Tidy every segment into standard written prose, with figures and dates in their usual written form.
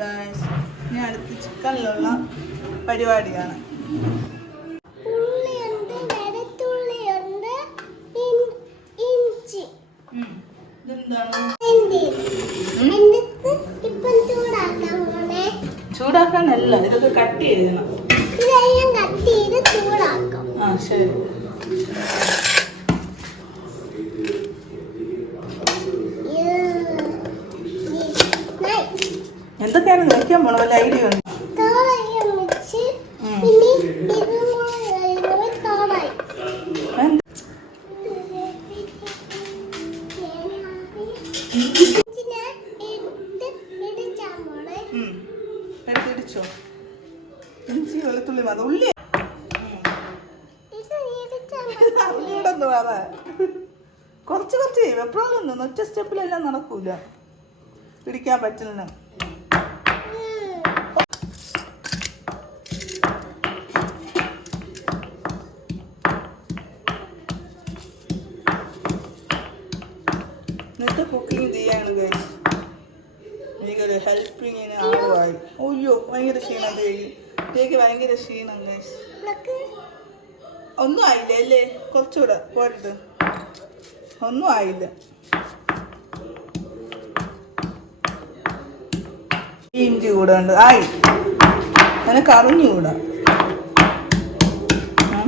Guys. ഇനി അടുത്ത് ചിക്കനിലുള്ള പരിപാടിയാണ്. ചൂടാക്കാനല്ല, ഇതൊക്കെ കട്ട് ചെയ്യണം. ആ ശരി. എന്തൊക്കെയാണ് കഴിക്കാൻ പോണ വല്ല ഐഡിയ ഉണ്ട്? എടുത്തിടിച്ചോ? ഇഞ്ചി വെളുത്തുള്ളി മതി. ഉള്ളി ഉള്ളിയോടൊന്ന് വേറ കുറച്ച് കുറച്ച് എപ്പോഴൊന്നും ഒറ്റ സ്റ്റെപ്പിലെല്ലാം നടക്കൂല, പിടിക്കാൻ പറ്റില്ല. എന്നിട്ട് കുക്കിംഗ് ചെയ്യാണ് ഗൈസ്. എനിക്കൊരു ഹെൽപ്പിങ്ങിന് ആളുമായി. ഒയ്യോ ഭയങ്കര ക്ഷീണം തേക്ക് ഭയങ്കര ക്ഷീണം ഗൈസ്. ഒന്നും ആയില്ല അല്ലേ? കുറച്ചുകൂടെ പോയിട്ട് ഒന്നും ആയില്ല. ഇഞ്ചി കൂടെ ഉണ്ട്. ആയി നിനക്ക് അറിഞ്ഞുകൂടാ.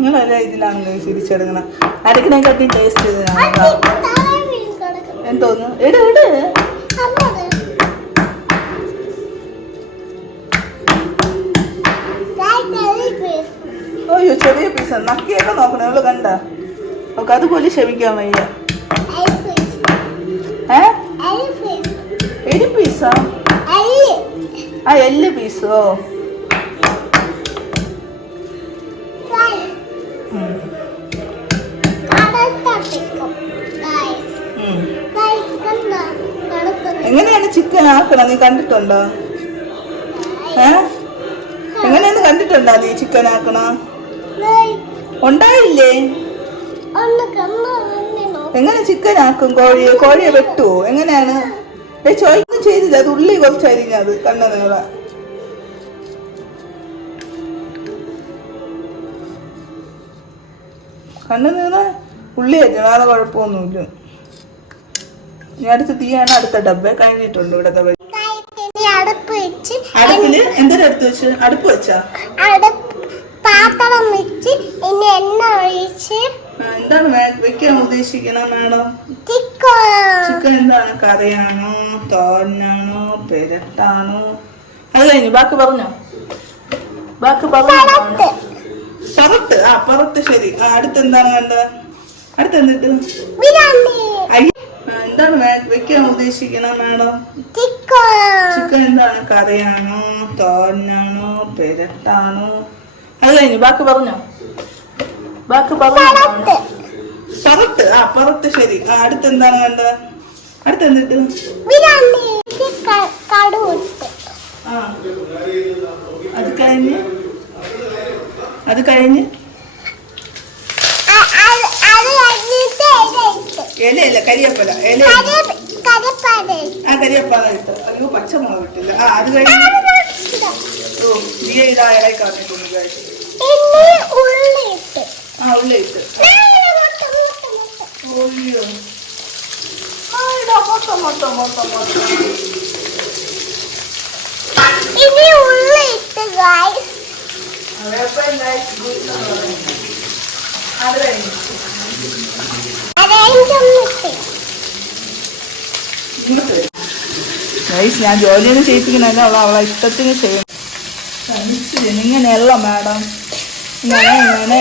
ഞങ്ങളല്ല ഇതിലാണ് ഗൈസ് തിരിച്ചെടുക്കണം. അരക്കിനെക്കാട്ടി ടേസ്റ്റ് ഇതിനാണ്. എന്തോന്നു ഇട് ഇട്. ഓയ്യോ ചെറിയ പീസാണ്. നക്കിയൊക്കെ നോക്കണം. അവള് കണ്ട അവൾക്ക് അതുപോലെ ക്ഷമിക്കാൻ വയ്യ. എരി പീസാ? ആ എല്ല് പീസോ? എങ്ങനെയാണ് ചിക്കൻ ആക്കണം? നീ കണ്ടിട്ടുണ്ടോ? എങ്ങനെയാന്ന് കണ്ടിട്ടുണ്ടോ നീ ചിക്കൻ ആക്കണ? ഉണ്ടായില്ലേ? എങ്ങനെ ചിക്കൻ ആക്കും? കോഴിയെ വെട്ടുവോ? എങ്ങനെയാണ്? ചോദിക്കുന്നു ചെയ്തില്ല. അത് ഉള്ളി കുറച്ചരിഞ്ഞത് കണ്ണ നീള. കണ്ണു നീള ഉള്ളി അരിഞ്ഞ വേറെ കുഴപ്പമൊന്നുമില്ല. ഇനി അടുത്ത തീയാണ്. അടുത്ത ഡബ്ബ കഴിഞ്ഞിട്ടുണ്ട് ഇവിടത്തെ. അടുപ്പില് എന്തൊരു അടുത്ത് വെച്ച്? അടുപ്പ് വെച്ചാ പാത്രം വെച്ച് ഇനി എണ്ണ ഒഴിച്ച്. എന്താണ് വെക്കാൻ ഉദ്ദേശിക്കണ മാഡം? ചിക്കൻ എന്താണ്? കറിയാണോ, തോരനാണോ, പെരട്ടാണോ? അത് കഴിഞ്ഞു. ബാക്കി പറഞ്ഞോ? ബാക്കി പറഞ്ഞു. പറത്ത്. ആ പറത്ത് ശരി. അടുത്ത് എന്താണ് വേണ്ടത്? അടുത്ത് എന്നിട്ട് എന്താണ് വെക്കാൻ ഉദ്ദേശിക്കണ മാഡം? ചിക്കൻ എന്താണ്? കറിയാണോ, തോരനാണോ, പെരട്ടാണോ? അത് കഴിഞ്ഞു. ബാക്കി പറഞ്ഞോ? ബാക്കി പറഞ്ഞു. പറത്ത്. ആ പറത്ത് ശരി. അടുത്ത് എന്താണ് വേണ്ടത്? അടുത്ത് എന്നിട്ട് ആ അത് കഴിഞ്ഞ് ഇലയില്ല കരിയപ്പല. ഇല ആ കരിയപ്പാല ഇട്ട്. അയ്യോ പച്ചമുളക് ഇട്ടില്ല. ആ അത് കഴിഞ്ഞ് ഓ നീ ഇതാ ഇടയ്ക്ക് വന്നിട്ടുണ്ട് കഴിച്ചു. ആ ഉള്ളി ഇട്ട്. ഒയ്യോ അത് കഴിഞ്ഞു. ഞാൻ ജോലിയൊന്നും ചെയ്യിപ്പിക്കണല്ല. അവളെ ഇഷ്ടത്തിന് ചെയ്യണം. ഇങ്ങനെയല്ല മാഡം. ഇങ്ങനെ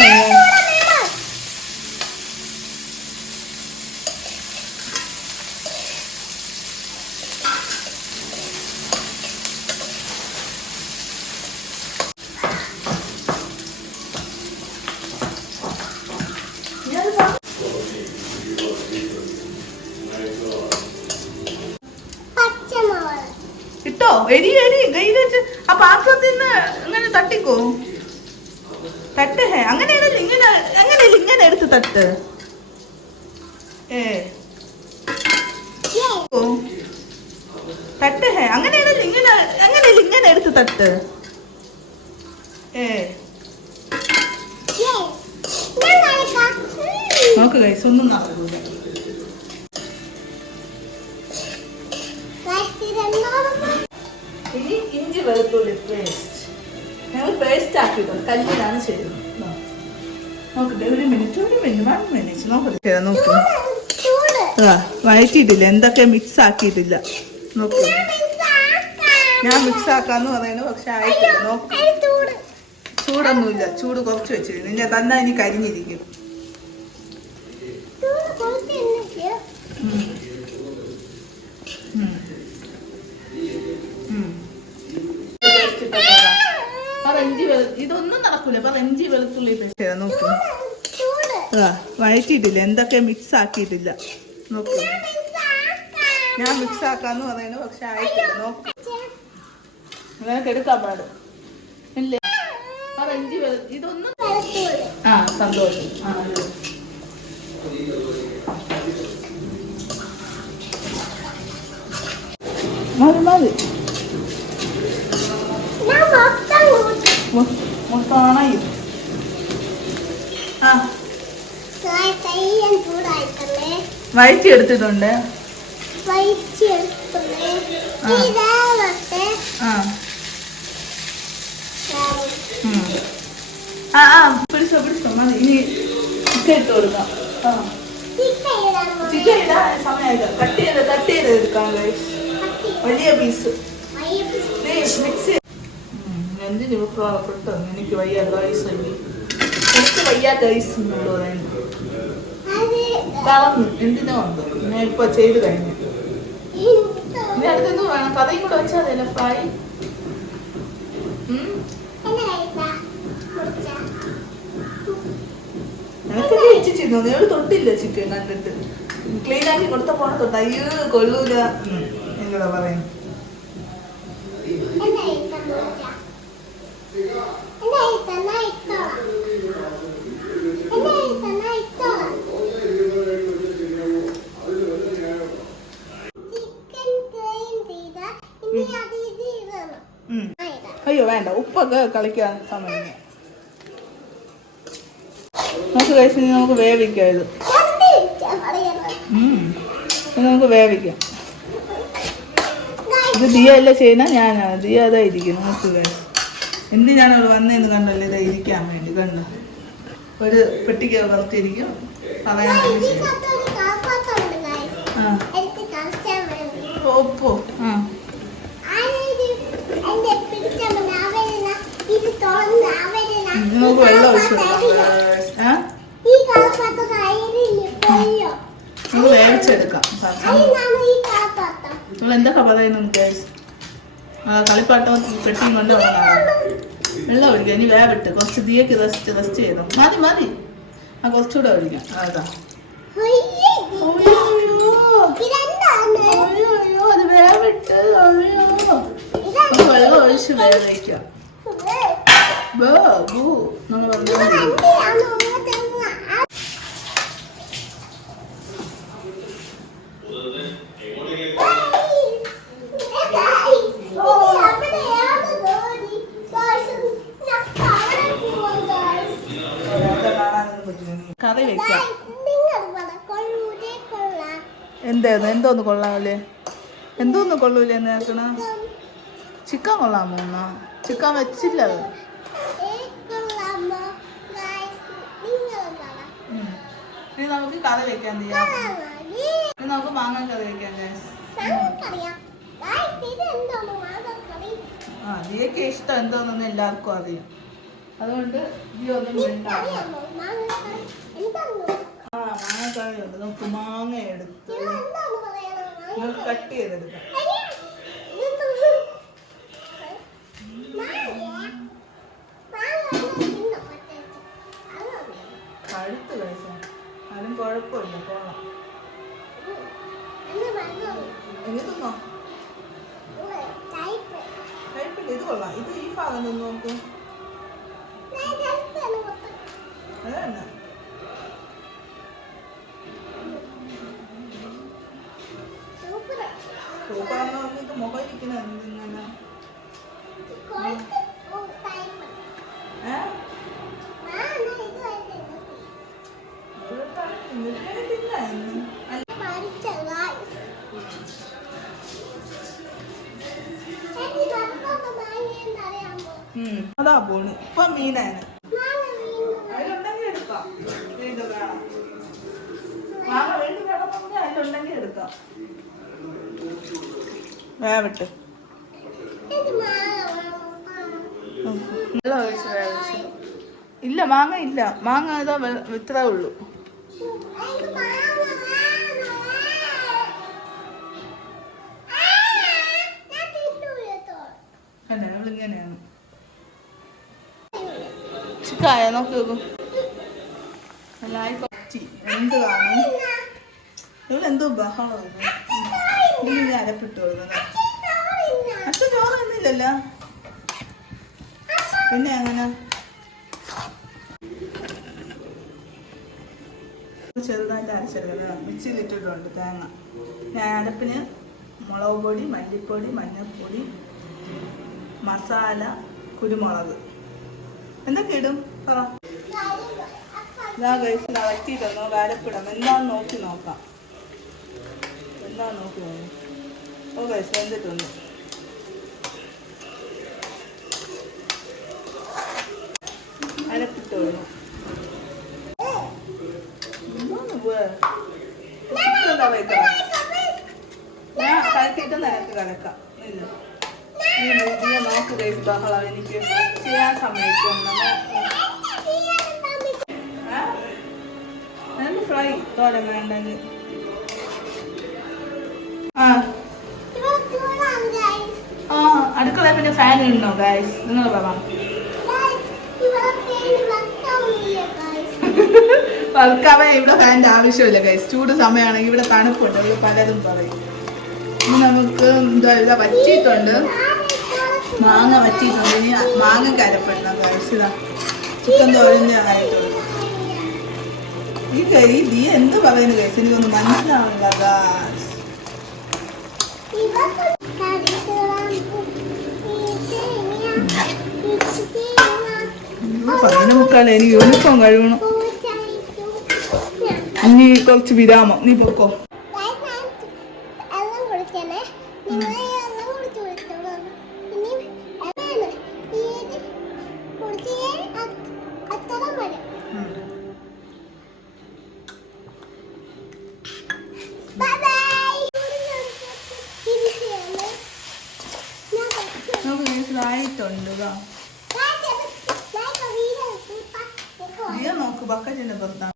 ഇട്ടോ? എരി കയ്യിൽ വെച്ച് ആ പാത്രത്തിൽ നിന്ന് ഇങ്ങനെ തട്ടിക്കോ. തട്ട്. അങ്ങനെയാണല്ലോ. ഇങ്ങനെ എടുത്ത് തട്ട്. തട്ട് ഹേ അങ്ങനെയാണല്ലോ ഇങ്ങനെ അങ്ങനെയല്ല ഇങ്ങനെ എടുത്ത് തട്ട് നോക്ക് ഗൈസ് ഒന്നും നടക്കൂല ഇനി ഇഞ്ചി വെളുത്തുള്ളി പേസ്റ്റ് ഞങ്ങൾ പേസ്റ്റ് ആക്കിയിട്ടുണ്ട് കല്ലിലാണ് ചെയ്യുന്നത് നോക്കട്ടെ ഒരു മിനിറ്റ് 1 മിനിറ്റ് നോക്കട്ടെ നോക്ക് വഴറ്റിയിട്ടില്ല എന്തൊക്കെ മിക്സ് ആക്കിയിട്ടില്ല നോക്ക് ഞാൻ മിക്സ് ആക്കാന്ന് പറയുന്നത് പക്ഷെ ആയിട്ടില്ല നോക്ക് ചൂടൊന്നുമില്ല ചൂട് കുറച്ച് വെച്ചിരുന്നു നിന്നെ തന്നെ ഇനി കരിഞ്ഞിരിക്കും ഇതൊന്നും നടക്കൂല പറ ഇഞ്ചി വെളുത്തുള്ളി പേസ്റ്റ് നോക്ക് വഴറ്റിയിട്ടില്ല എന്തൊക്കെ മിക്സ് ആക്കിയിട്ടില്ല നോക്ക് ഞാൻ മിക്സ് ആക്കാന്ന് പറയുന്നത് പക്ഷെ ആയിട്ടില്ല നോക്ക് നിനക്ക് എടുക്കാൻ പാട് ഇല്ലേ പറ ഇഞ്ചി ഇതൊന്നും സന്തോഷം മതി മതി മൊത്തമാണോ വഴറ്റി എടുത്തിട്ടുണ്ട് പിടിച്ചോ പിടിച്ചോ മതി ഇനി ചിക്കൻ ഇട്ട് കൊടുക്കാം ചിക്കൻ ഇടാൻ സമയമായില്ല കട്ട് ചെയ്ത് എടുക്കാം വലിയ പീസ് മിക്സ് എന്തിന് പെട്ടോ എനിക്ക് വയ്യ ഗൈസ് എനിക്ക് വയ്യ ഗൈസ് എന്നുള്ളൂ കളഞ്ഞു എന്തിനോ ഉണ്ട് ഞാൻ ഇപ്പൊ ചെയ്ത് കഴിഞ്ഞു ഇനി അടുത്തൊന്നും വേണം കഥയും കൂടെ വെച്ചാൽ അതല്ല ഫ്രൈ എനിക്കൊക്കെ ഇച്ചിരുന്നു നീ തൊട്ടില്ല ചിക്കൻ കണ്ടിട്ട് ക്ലീൻ ആക്കി കൊടുത്ത പോണ തൊട്ട് അയ്യോ കൊള്ളൂല നിങ്ങളാ പറയുന്നു അയ്യോ വേണ്ട ഉപ്പൊക്കെ കളിക്കാൻ സമയം നമുക്ക് കഴിച്ച് നമുക്ക് വേവിക്കാം ഇത് നമുക്ക് വേവിക്കാം ഇത് ദിയ അല്ല ചെയ്യുന്ന ഞാനാണ് ദിയ അതാ ഇരിക്കുന്നു നമുക്ക് കഴിച്ച് എന്തിനാണ് അവിടെ വന്നതെന്ന് കണ്ടല്ലോ ഇതാ ഇരിക്കാൻ വേണ്ടി കണ്ട ഒരു പെട്ടിക്ക് പുറത്തിരിക്കും പറയാൻ ഓപ്പോ നമുക്ക് വെള്ളം ഒഴിച്ചു നമുക്ക് വേവിച്ചെടുക്കാം നിങ്ങൾ എന്തൊക്കെ പറയുന്നു കളിപ്പാട്ടം പെട്ടിയും കൊണ്ട് വെള്ളം ഒഴിക്കാം ഇനി വേവിട്ട് കുറച്ച് തീയൊക്കെ റെസ്റ്റ് ചെയ്തോ മതി മതി കുറച്ചുകൂടെ ഒഴിക്കാം അതാ അത് വേവിട്ട് വെള്ളം ഒഴിച്ച് വേവിക്കാം നമ്മൾ കറി വെക്കാം എന്തോന്ന് കൊള്ളാമല്ലേ എന്തോന്ന് കൊള്ളൂലേ നേക്കണ ചിക്കൻ കൊള്ളാമോ എന്നാ ചിക്കൻ വെച്ചില്ല ഇനി നമുക്ക് കറി വെക്കാൻ ചെയ്യാം ഇനി നമുക്ക് മാങ്ങ കറി വെക്കാം ദിയൊക്കെ ഇഷ്ടം എന്തോന്നൊന്നും എല്ലാവർക്കും അറിയാം അതുകൊണ്ട് ദിയൊന്നും വേണ്ട മാങ്ങക്കറി ഉണ്ട് നമുക്ക് മാങ്ങ എടുത്ത് നമുക്ക് കട്ട് ചെയ്തെടുക്കാം കഴുത്ത് കഴിച്ചാൽ അതും കുഴപ്പമില്ല കൊള്ളാം തിന്നോ കഴിപ്പില്ല ഇത് കൊള്ളാം ഇത് ഈ ഭാഗം നിന്ന് നോക്കൂ അതന്നെ സൂപ്പറാന്ന് പറഞ്ഞിട്ട് മുഖം പോണ്. ഇപ്പൊ മീനാണ്. അതിലുണ്ടെങ്കിൽ എടുക്കാം. വീണ്ടും വേണം. മാങ്ങ വീണ്ടും വേണമെങ്കിൽ അതിലുണ്ടെങ്കിൽ എടുക്കാം. വേവട്ടെ. വെള്ളം ഒഴിച്ച് വേവിച്ച്. ഇല്ല മാങ്ങ ഇല്ല. മാങ്ങ ഇതാ ഇത്രേ ഉള്ളൂ. അല്ലേ അവളിങ്ങനെയാണ്. ചിക്കായ നോക്കി നോക്കും. പറ്റി എന്ത് കാണും. ഇവളെന്തോ ബഹളം അരപ്പിട്ട് കൊടുക്കുന്നത്. അച്ഛൻ ചോറ് തന്നില്ലല്ലോ. പിന്നെ അങ്ങനെ ചെറുതായിട്ട് അരച്ചെടുക്കുന്നത്. മിക്സിയിൽ ഇട്ടിട്ടുണ്ട് തേങ്ങ. ഞാൻ അരപ്പിന് മുളക് പൊടി, മല്ലിപ്പൊടി, മഞ്ഞൾപ്പൊടി, മസാല, കുരുമുളക് എന്തൊക്കെ ഇടും പറ. ഇതാ ഗൈസ് ഇളക്കിയിട്ടൊന്നോ അരപ്പിടാം. എന്താന്ന് നോക്കി നോക്കാം. എന്താന്ന് നോക്കി നോക്കാം. ഓ ഗൈസ് വെന്തിട്ടുണ്ട്. അരപ്പിട്ട് വരും. ഞാൻ കലക്കിയിട്ട് നിനക്ക് കലക്കാം. ഇല്ല ഇതിനെ നോക്ക് ഗൈസ് ബഹളം. എനിക്ക് ചെയ്യാൻ സമ്മതിക്കുന്നു. എനിക്ക് ഫ്രൈ തോരൻ വേണ്ടെങ്കിൽ അടുക്കള പിന്നെ ഫാൻ ഉണ്ടോ ഗൈസ്? നിങ്ങൾ പറയാം. വർക്കാവേ ഇവിടെ ഫാൻ്റെ ആവശ്യമില്ല ഗൈസ്. ചൂട് സമയമാണെങ്കിൽ ഇവിടെ തണുപ്പുണ്ട്. ഇവിടെ പലതും പറയും. ഇനി നമുക്ക് എന്താ വറ്റിയിട്ടുണ്ട്. മാങ്ങ വറ്റിയിട്ടുണ്ട്. ഇനി മാങ്ങ കരപ്പെടണം ഗൈസ്. ഇതാ ചിക്കൻ തോരൻ്റെ ആയിട്ടുണ്ട്. ഈ കരി നീ എന്ത് പറയുന്നു ഗൈസ്? എനിക്കൊന്നും മനസ്സിലാവില്ല ഗൈസ്. പതിനു മുക്കാൽ എനിക്ക് യൂണിഫോം കഴിയണം. ഇനി കുറച്ച് വിരാമം. നീ പൊക്കോ. ആയിട്ടുണ്ട് നോക്ക് ബക്കറ്റിന്റെ പുറത്താണ്.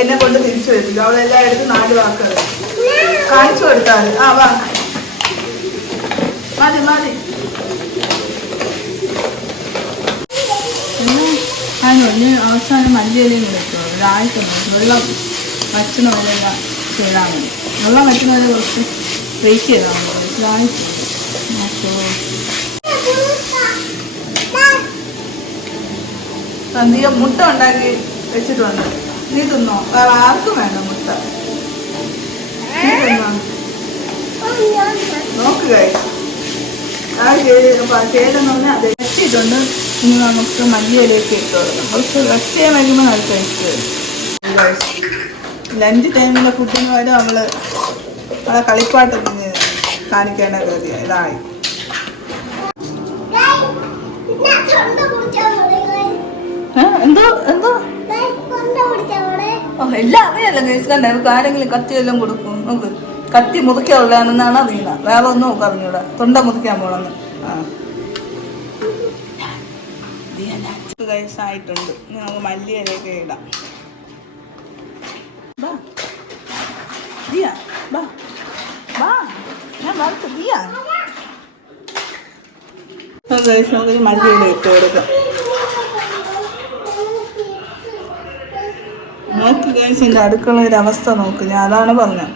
എന്നെ കൊണ്ട് തിരിച്ചു വരുത്തില്ല. അവളെല്ലാം എടുത്ത് 4 വാക്കുകൾ കാണിച്ചു കൊടുത്താൽ വാ മതി മതി. അതിന് അവസാനം മല്ലിയിലയും എടുത്തു. ഒരാഴ്ച വെള്ളം വച്ചണ വരെയല്ല ചെയ്താൽ മതി. വെള്ളം വച്ചണ വരെ കുറച്ച് വെയിറ്റ് ചെയ്താൽ മതി. ഒരാഴ്ച സന്ധ്യ മുട്ട ഉണ്ടാക്കി വെച്ചിട്ടുണ്ട്. നീ തിന്നോ? വേറെ ആർക്കും വേണ്ട മുട്ട. നോക്ക് ഗൈസ്. ചേരെന്ന് പറഞ്ഞാൽ അത് വെച്ചിട്ടുണ്ട്. ഇനി നമുക്ക് മല്ലിയിലേക്ക് ഇട്ട് കൊടുക്കാം. കുറച്ച് വെച്ചേ വയ്ക്കുമ്പോൾ നല്ല ടേസ്റ്റ് വരും. ലഞ്ച് ടൈമിലെ ഫുഡിന് വരെ അവളെ കളിപ്പാട്ടത്തിന് കാണിക്കേണ്ട കരുതിയ ഇതായി. എന്തോ എന്തോ എല്ലാം അറിയാലോ ഗൈസ്. കണ്ട നമുക്ക് ആരെങ്കിലും കത്തി എല്ലാം കൊടുക്കും. നോക്ക് കത്തി മുറിക്കാനുള്ളതാണെന്നാണ് അറിയുന്ന. വേറെ ഒന്നും നോക്ക് അറിഞ്ഞൂടെ. തൊണ്ട മുറിക്കാൻ പോണെന്ന്. ഗൈസ് ആയിട്ടുണ്ട്. ഇനി നമുക്ക് മല്ലിയിലേക്ക് ഇടാം. ഞാൻ വറുത്ത് ഗൈസ് നമുക്ക് മല്ലിയില ഇട്ട് കൊടുക്കാം. നോക്ക് ഗൈസ് എൻ്റെ അടുക്കളയുടെ അവസ്ഥ നോക്ക്. ഞാൻ അതാണ് പറഞ്ഞത്.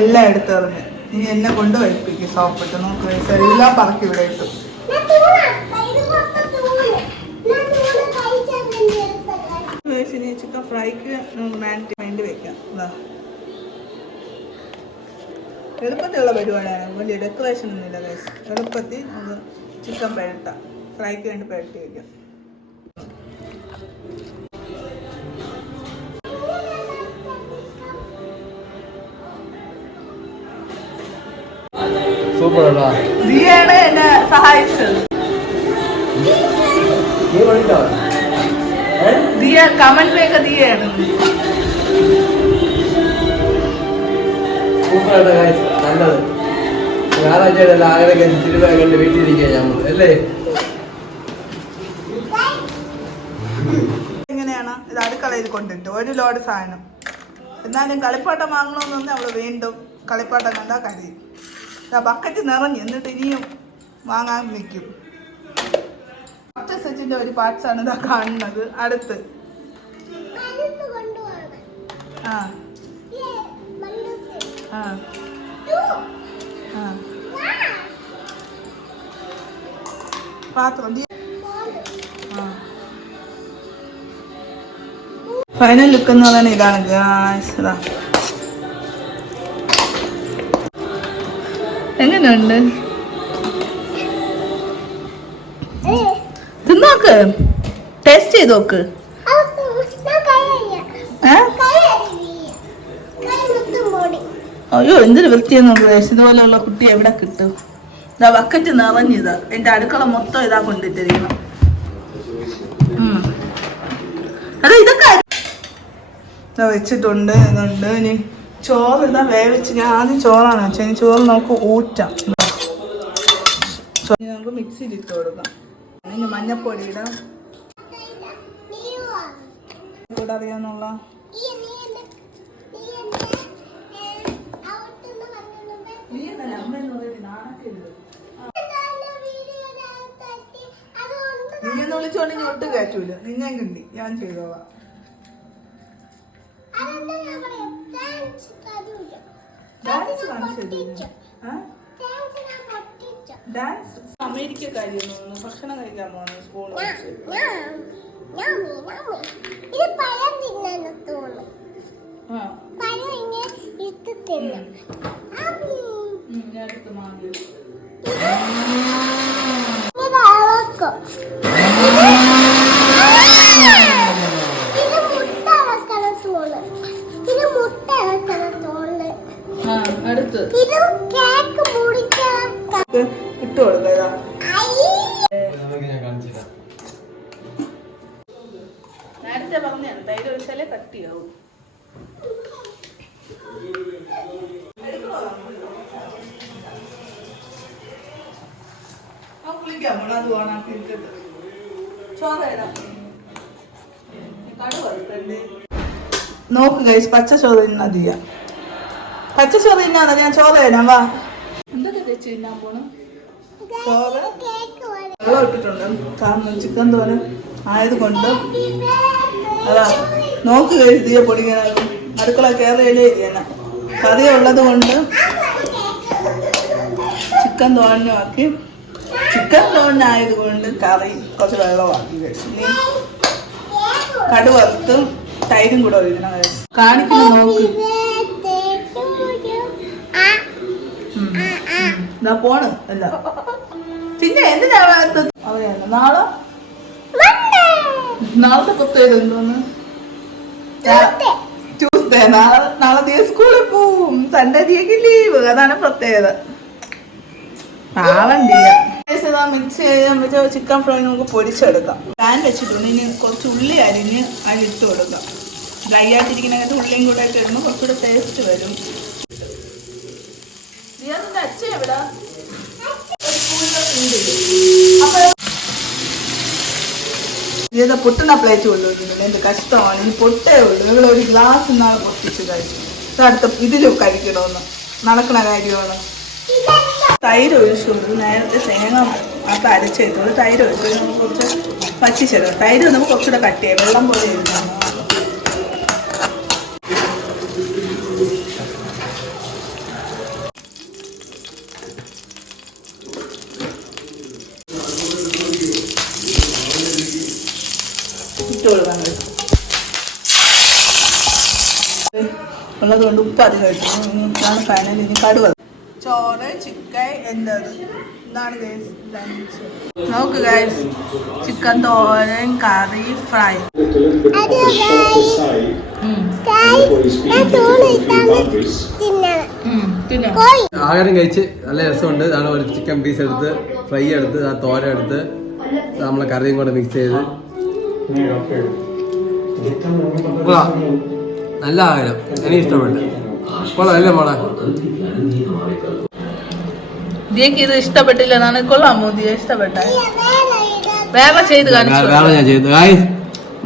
എല്ലാം എടുത്തെറിഞ്ഞ് ഇനി എന്നെ കൊണ്ട് വയ്പ്പിക്കും സോപ്പിട്ട്. നോക്ക് ഗൈസ് എല്ലാം പറക്കി ഇവിടെ ഇട്ടു. ഇനി ചിക്കൻ ഫ്രൈക്ക് നമുക്ക് മാരിനേറ്റ് വേണ്ടി വെക്കാം. എളുപ്പത്തിലുള്ള പരിപാടിയാണ്. വലിയ ഡെക്കറേഷൻ ഒന്നുമില്ല ഗൈസ്. എളുപ്പത്തിൽ നമുക്ക് ചിക്കൻ പെരട്ടാം. ഫ്രൈക്ക് വേണ്ടി പെരട്ടി വയ്ക്കാം. സൂപ്പർ സൂപ്പറാ. ദിയാണ് എന്നെ സഹായിച്ചത്. നീ കണ്ടോ? ദിയ കമന്റ് മേക്ക ദിയാണ്. സൂപ്പറായിട്ട് ഗൈസ്, നല്ലത്. ഞായറാഴ്ച ആകെ സിനിമ കണ്ട് വീട്ടിലിരിക്കുക നമ്മൾ അല്ലേ? എങ്ങനെയാണ് ഇത് അടുക്കളയിൽ കൊണ്ടിട്ട് ഒരു ലോഡ് സാധനം. എന്നാലും കളിപ്പാട്ടം വാങ്ങണമെന്ന് അവള് വീണ്ടും കളിപ്പാട്ടം കണ്ടാ കരയും. ബക്കറ്റ് നിറഞ്ഞു, എന്നിട്ട് ഇനിയും വാങ്ങാൻ നിൽക്കും. ഒറ്റ സെറ്റിന്റെ ഒരു പാർട്സ് ആണ് ഇതാ കാണുന്നത്. അടുത്ത് ആ ആ ആ പാത്രം ആ ഫൈനൽ ലുക്ക് എന്ന് പറയുന്നത് ഇതാണ് ഗായ്സ്. ഇതാ എങ്ങനെയുണ്ട്? തിന്നോക്ക്, ടേസ്റ്റ് ചെയ്ത് നോക്ക്. അയ്യോ എന്തൊരു വൃത്തിയെന്ന് നോക്കുക. ഇതുപോലെയുള്ള കുട്ടി എവിടെ കിട്ടും? ഇതാ ബക്കറ്റ് നിറഞ്ഞിതാ. എന്റെ അടുക്കള മൊത്തം ഇതാ കൊണ്ടിട്ടിരിക്കണം. അതെ ഇതൊക്കെ ഇതാ വെച്ചിട്ടുണ്ട്. ഇതുണ്ട്. ഇനി ചോറ് ഇതാ വേവിച്ച്. ഞാൻ ആദ്യം ചോറാണ് വെച്ചാൽ ഇനി ചോറ് നമുക്ക് ഊറ്റാം. നമുക്ക് മിക്സിയിൽ ഇട്ട് കൊടുക്കാം. ഇനി മഞ്ഞപ്പൊടി ഇടാം. കൂടെ അറിയാന്നുള്ള നീന്ന് വിളിച്ചോണ്ട് ഇനി ഒട്ടും കയറ്റൂല. നിന്നെ കിണ്ടി ഞാൻ ചെയ്തോളാം. ഡാൻസ് അമേരിക്കക്കാരിയെന്ന് തോന്നുന്നു. ഭക്ഷണം കഴിക്കാൻ പോകുന്നു സ്പൂൺ വെച്ച്. ഞാൻ എടുത്ത് മാറി അടുത്ത് ഇട്ട് കൊടുക്കുക. നേരത്തെ പറഞ്ഞാണ് തൈര് ഒഴിച്ചാലേ കട്ടിയാവും. കുളിക്കാം. അത് ഓണാക്കി ഇട്ടിട്ട് ചോറയിടാം. നോക്ക് ഗൈസ്, പച്ച ചോറ് തിന്നാ ദിയ. പച്ച ചോറ് തിന്നാ ഞാൻ ചോറ് തരാം. വാ. എന്തൊക്കെ തെച്ച് തിന്നാൻ പോണം? ചോറ് വെള്ളം ഇട്ടിട്ടുണ്ട്. കാരണം ചിക്കൻ തോരൻ ആയതുകൊണ്ട് അതാ നോക്ക് കഴിച്ച് ദിയ പൊടിക്കാനാകും. അടുക്കള കയറിയല്ലേ ഇരിക്കണം. കറി ഉള്ളത് കൊണ്ട് ചിക്കൻ തോരനും ആക്കി. ചിക്കൻ തോരനായതുകൊണ്ട് കറി കുറച്ച് വെള്ളമാക്കി കഴിച്ചു. ഇനി കടുവറുത്തും തൈരും കൂടെ ഒഴിക്കണം. കാണിക്കുന്നു നോക്ക്. ഇതാ പോണ് അല്ല പിന്നെ എന്തിനാ അവയാണ് നാളത്തെ പ്രത്യേകത എന്തോന്ന്? ട്യൂസ്ഡേ. നാളെ തീയ സ്കൂളിൽ പോവും. സൺഡേ തീയക്ക് ലീവ്. അതാണ് പ്രത്യേകത. പാവം മിക്സ് ചെയ്യാൻ ചിക്കൻ ഫ്രൈ നമുക്ക് പൊരിച്ചെടുക്കാം. പാൻ വെച്ചിട്ടുണ്ട്. ഇനി കുറച്ച് ഉള്ളി അരിഞ്ഞ് അതിലിട്ട് കൊടുക്കാം. ഡ്രൈ ആയിട്ടിരിക്കുന്നതിനകത്ത് ഉള്ളിയും കൂടെ ഒക്കെ ഇടുമ്പോൾ കുറച്ചുകൂടെ ടേസ്റ്റ് വരും. അച്ഛ എവിടെ? അപ്പൊ പൊട്ടുന്ന പ്ലേറ്റ് കൊണ്ടുവരുന്നുണ്ട്. എന്ത് കഷ്ടമാണ്. ഇനി പൊട്ടേ ഉള്ളൂ. നിങ്ങൾ ഒരു ഗ്ലാസ് ഇന്നാൾ പൊട്ടിച്ച് കഴിച്ചു. അടുത്ത ഇതിലും കഴിക്കണമെന്ന് നടക്കണ കാര്യമാണ്. തൈര് ഒഴിച്ചു. നേരത്തെ തേങ്ങ ഒക്കെ അരച്ചെടുത്തോളൂ. തൈര് ഒഴിച്ചു നമുക്ക് കുറച്ച് പറ്റിച്ചെടുക്കാം. തൈര് നമുക്ക് കുറച്ചുകൂടെ കട്ട് ചെയ്യാം. വെള്ളം പോലെ ഇരുന്നു ഉള്ളത് കൊണ്ട് ഉപ്പ് അധികം കഴിച്ചു. ഇതാണ് ഫൈനൽ. ഇനി കടുവ ചോറ് ചിക്കൻ എന്തത് ഇതാണ് ഗൈസ് ലഞ്ച്. നോക്ക് ഗൈസ്, ചിക്കൻ തോരൻ കറി ഫ്രൈ. തിന്നോ കോഴി ആഹാരം കഴിച്ച് നല്ല രസമുണ്ട്. അതാണ് ഒരു ചിക്കൻ പീസ് എടുത്ത് ഫ്രൈ എടുത്ത് ആ തോര എടുത്ത് നമ്മളെ കറിയും കൂടെ മിക്സ് ചെയ്ത് കൊള്ളാം. നല്ല ആഹാരം, എനിക്ക് ഇഷ്ടപ്പെട്ടു. കൊള്ളാം അല്ലേ മോളെ? ദിയക്ക് ഇത് ഇഷ്ടപ്പെട്ടില്ല എന്നാണ്. കൊള്ളാമോ ദിയ? ഇഷ്ടപ്പെട്ട വേറെ ചെയ്ത് കാണിച്ചു. വേറെ ഞാൻ ചെയ്തു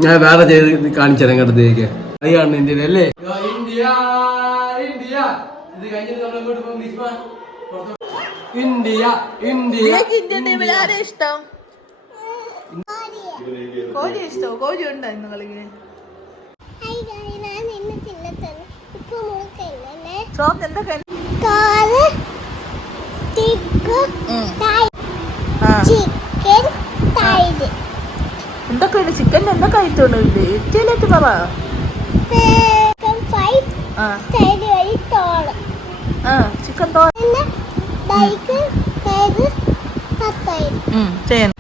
ഞാൻ വേറെ ചെയ്ത് കാണിച്ചു തരാം കേട്ടോ. ദേക്ക് അറിയാണ് ഇന്ത്യൻ അല്ലേ? India India. ഇത് കഴിഞ്ഞിട്ട് നമ്മൾ എങ്ങോട്ട് പോകും? India India. ദിയക്ക് ഇന്ത്യൻ ടീമിൽ ആരെ ഇഷ്ടം? കോഹ്ലി ഇഷ്ടോ? കോഹ്ലി ഉണ്ടോ ഇന്ന് കളിക്കാൻ? ചോക്ക് എന്തൊക്കെ? ചിക്കൻ തൈര് എന്തൊക്കെയുണ്ട് ചിക്കൻ? എന്തൊക്കെ ഐറ്റം ഉണ്ട്? ഏറ്റവും പറ. ഫ്രൈ തൈര് വഴി തോള് ചിക്കൻ തോരൻ തൈര് തൈര് തൈര് ചെയ്യണം.